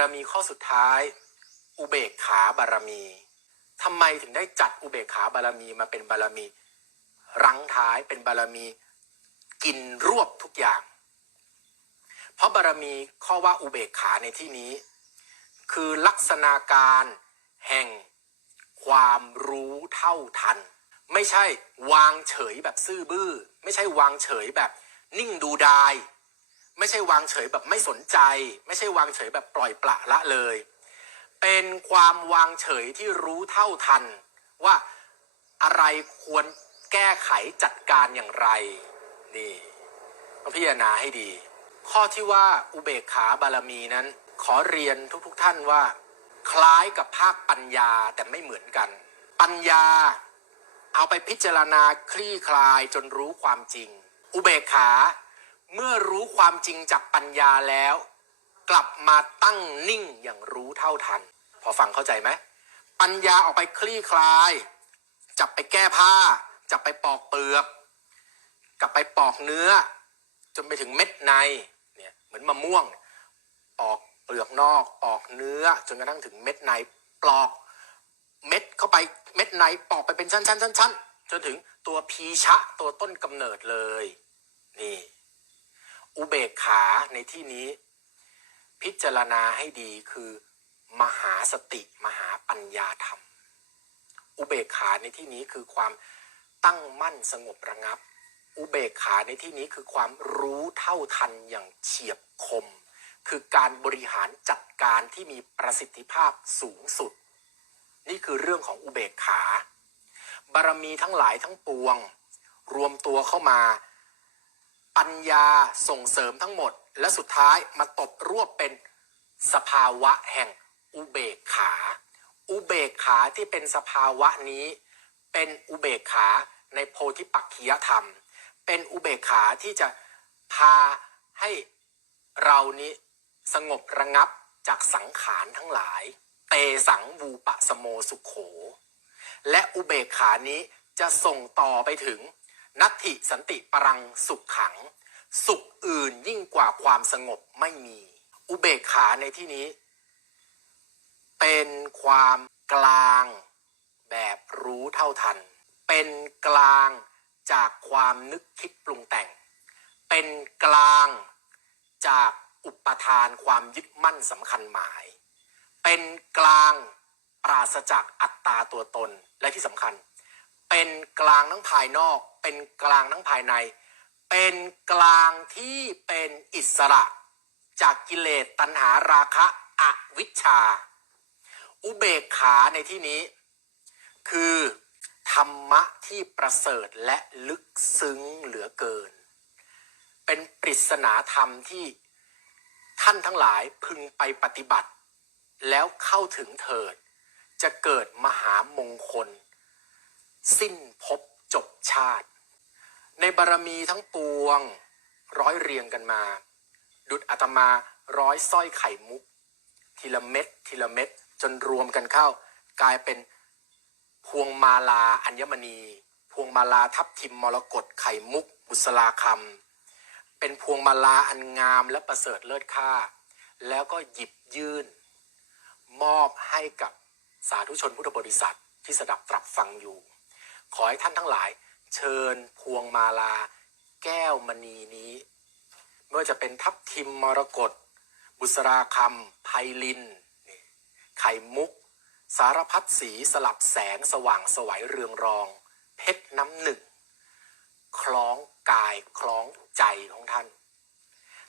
ารมีข้อสุดท้าย อุเบกขาบารมีทำไมถึงได้จัดอุเบกขาบารมีมาเป็นบารมีรั้งท้ายเป็นบารมีกินรวบทุกอย่าง เพราะบารมีข้อว่าอุเบกขาในที่นี้ คือลักษณะการแห่งความรู้เท่าทัน ไม่ใช่วางเฉยแบบซื่อบื้อ ไม่ใช่วางเฉยแบบนิ่งดูดาย ไม่ใช่วางเฉยแบบไม่สนใจ ไม่ใช่วางเฉยแบบปล่อยปละละเลย เป็นความวางเฉยที่รู้เท่าทัน ว่าอะไรควรแก้ไขจัดการอย่างไร นี่ต้องพิจารณาให้ดี ข้อที่ว่าอุเบกขาบารมีนั้น ขอเรียนทุกๆทท่านว่า คล้ายกับภาคปัญญาแต่ไม่เหมือนกัน ปัญญาเอาไปพิจารณาคลี่คลายจนรู้ความจริง อุเบกขา เมื่อรู้ความจริงจากปัญญาแล้ว กลับมาตั้งนิ่งอย่างรู้เท่าทัน พอฟังเข้าใจไหม ปัญญาออกไปคลี่คลาย จับไปแก้ผ้า จับไปปอกเปลือก กลับไปปอกเนื้อ จนไปถึงเม็ดในเนี่ยเหมือนมะม่วง ปอกเปลือกนอก ปอกเนื้อจนกระทั่งถึงเม็ดในปลอกเม็ดเข้าไปเม็ดในปอกไปเป็นชั้นๆชั้นๆจนถึงตัวพีชะตัวต้นกำเนิดเลย นี่ ขาในที่นี้ พิจารณาให้ดีคือ มหาสติมหาปัญญาธรรม อุเบกขาในที่นี้คือความตั้งมั่นสงบระงับ อุเบกขาในที่นี้คือความรู้เท่าทันอย่างเฉียบคม คือการบริหารจัดการที่มีประสิทธิภาพสูงสุด นี่คือเรื่องของอุเบกขา บารมีทั้งหลายทั้งปวง รวมตัวเข้ามา ปัญญาส่งเสริมทั้งหมด และสุดท้ายมาตบรวบเป็นสภาวะแห่งอุเบกขา อุเบกขาที่เป็นสภาวะนี้ เป็นอุเบกขาในโพธิปักขียธรรม เป็นอุเบกขาที่จะพาให้เรานี้สงบระงับจากสังขารทั้งหลาย เตสังวูปะสโมสุขโข และอุเบกขานี้จะส่งต่อไปถึงนัตถิสันติปรังสุขขัง สุขอื่นยิ่งกว่าความสงบไม่มี อุเบกขาในที่นี้ เป็นความกลางแบบรู้เท่าทัน เป็นกลางจากความนึกคิดปรุงแต่ง เป็นกลางจากอุปทานความยึดมั่นสำคัญหมาย เป็นกลางปราศจากอัตตาตัวตนและที่สำคัญ เป็นกลางทั้งภายนอก เป็นกลางทั้งภายใน เป็นกลางที่เป็นอิสระ จากกิเลสตัณหาราคะอวิชชา อุเบกขาในที่นี้ คือธรรมะที่ประเสริฐและลึกซึ้งเหลือเกิน เป็นปริศนาธรรมที่ท่านทั้งหลายพึงไปปฏิบัติ แล้วเข้าถึงเถิด จะเกิดมหามงคล สิ้นภพจบชาติ ในบารมีทั้งปวง ร้อยเรียงกันมา ดุดอาตมาร้อยสร้อยไข่มุก ทีละเม็ดทีละเม็ดจนรวมกันเข้า กลายเป็นพวงมาลาอัญมณี พวงมาลาทับทิมมรกตไข่มุก บุษราคำเป็นพวงมาลาอันงามและประเสริฐเลิศค่า แล้วก็หยิบยื่น มอบให้กับสาธุชนพุทธบริษัทที่สดับตรับฟังอยู่ ขอให้ท่านทั้งหลาย เชิญพวงมาลา แก้วมณีนี้ไม่ว่าจะเป็นทับทิมมรกตบุษราคำไพลิน ไข่มุก สารพัดสีสลับแสงสว่างสวัยเรืองรอง เพชรน้ำหนึ่ง คล้องกายคล้องใจของท่าน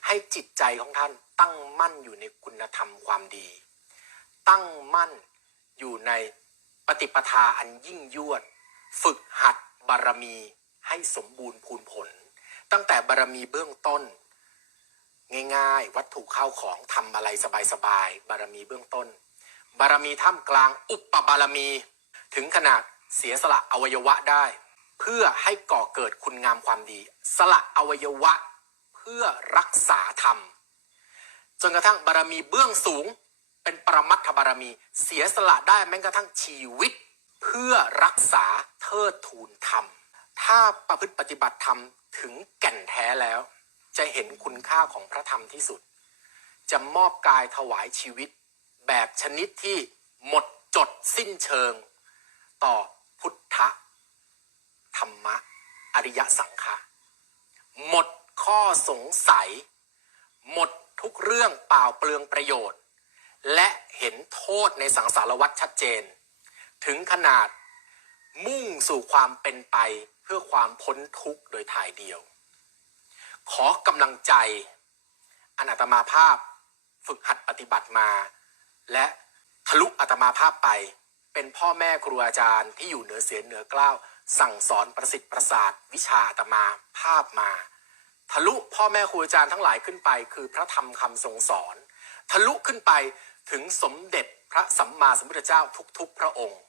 ให้จิตใจของท่านตั้งมั่นอยู่ในคุณธรรมความดี ตั้งมั่นอยู่ในปฏิปทาอันยิ่งยวด ฝึกหัด บารมีให้สมบูรณ์พูนผล ตั้งแต่บารมีเบื้องต้น ง่ายๆ วัตถุข้าวของทำอะไรสบายๆบารมีเบื้องต้น บารมีท่ามกลางอุปบารมี ถึงขนาดเสียสละอวัยวะได้ เพื่อให้ก่อเกิดคุณงามความดี สละอวัยวะ เพื่อรักษาธรรมจนกระทั่งบารมีเบื้องสูง เป็นปรมัตถบารมี เสียสละได้แม้กระทั่งชีวิต เพื่อรักษาเทิดทูนธรรม ถ้าประพฤติปฏิบัติธรรมถึงแก่นแท้แล้ว จะเห็นคุณค่าของพระธรรมที่สุด จะมอบกายถวายชีวิต แบบชนิดที่หมดจดสิ้นเชิง ต่อพุทธธรรมะ อริยสังฆะหมดข้อสงสัย หมดทุกเรื่องเปล่าเปลืองประโยชน์ และเห็นโทษในสังสารวัฏชัดเจน ถึงขนาดมุ่งสู่ความเป็นไปเพื่อความพ้นทุกข์โดยถ่ายเดียว ขอกำลังใจอนาตมาภาพฝึกหัดปฏิบัติมา และทะลุอาตมาภาพไป เป็นพ่อแม่ครูอาจารย์ที่อยู่เหนือเสียงเหนือกล้าวสั่งสอนประสิทธิ์ประสาท วิชาอาตมาภาพมา ทะลุพ่อแม่ครูอาจารย์ทั้งหลายขึ้นไป คือพระธรรมคำทรงสอน ทะลุขึ้นไปถึงสมเด็จพระสัมมาสัมพุทธเจ้าทุกๆพระองค์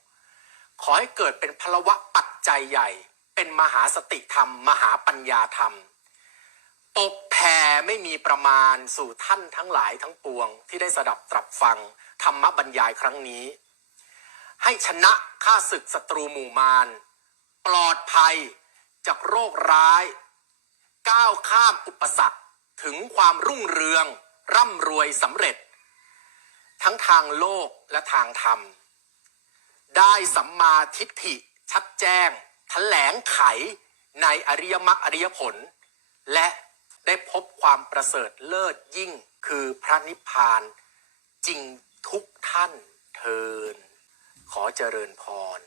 ขอให้เกิดเป็นพลวะปัจจัยใหญ่ เป็นมหาสติธรรม มหาปัญญาธรรมปกแผ่ไม่มีประมาณสู่ท่านทั้งหลายทั้งปวง ที่ได้สดับตรับฟังธรรมบรรยายครั้งนี้ ให้ชนะข้าศึกศัตรูหมู่มาร ปลอดภัยจากโรคร้าย ก้าวข้ามอุปสรรคถึงความรุ่งเรือง ร่ำรวยสำเร็จ ทั้งทางโลกและทางธรรม ได้สัมมาทิฏฐิ ชัดแจ้งแถลงไขในอริยมรรคอริยผล และได้พบความประเสริฐเลิศยิ่งคือพระนิพพานจริงทุกท่านเทินขอเจริญพร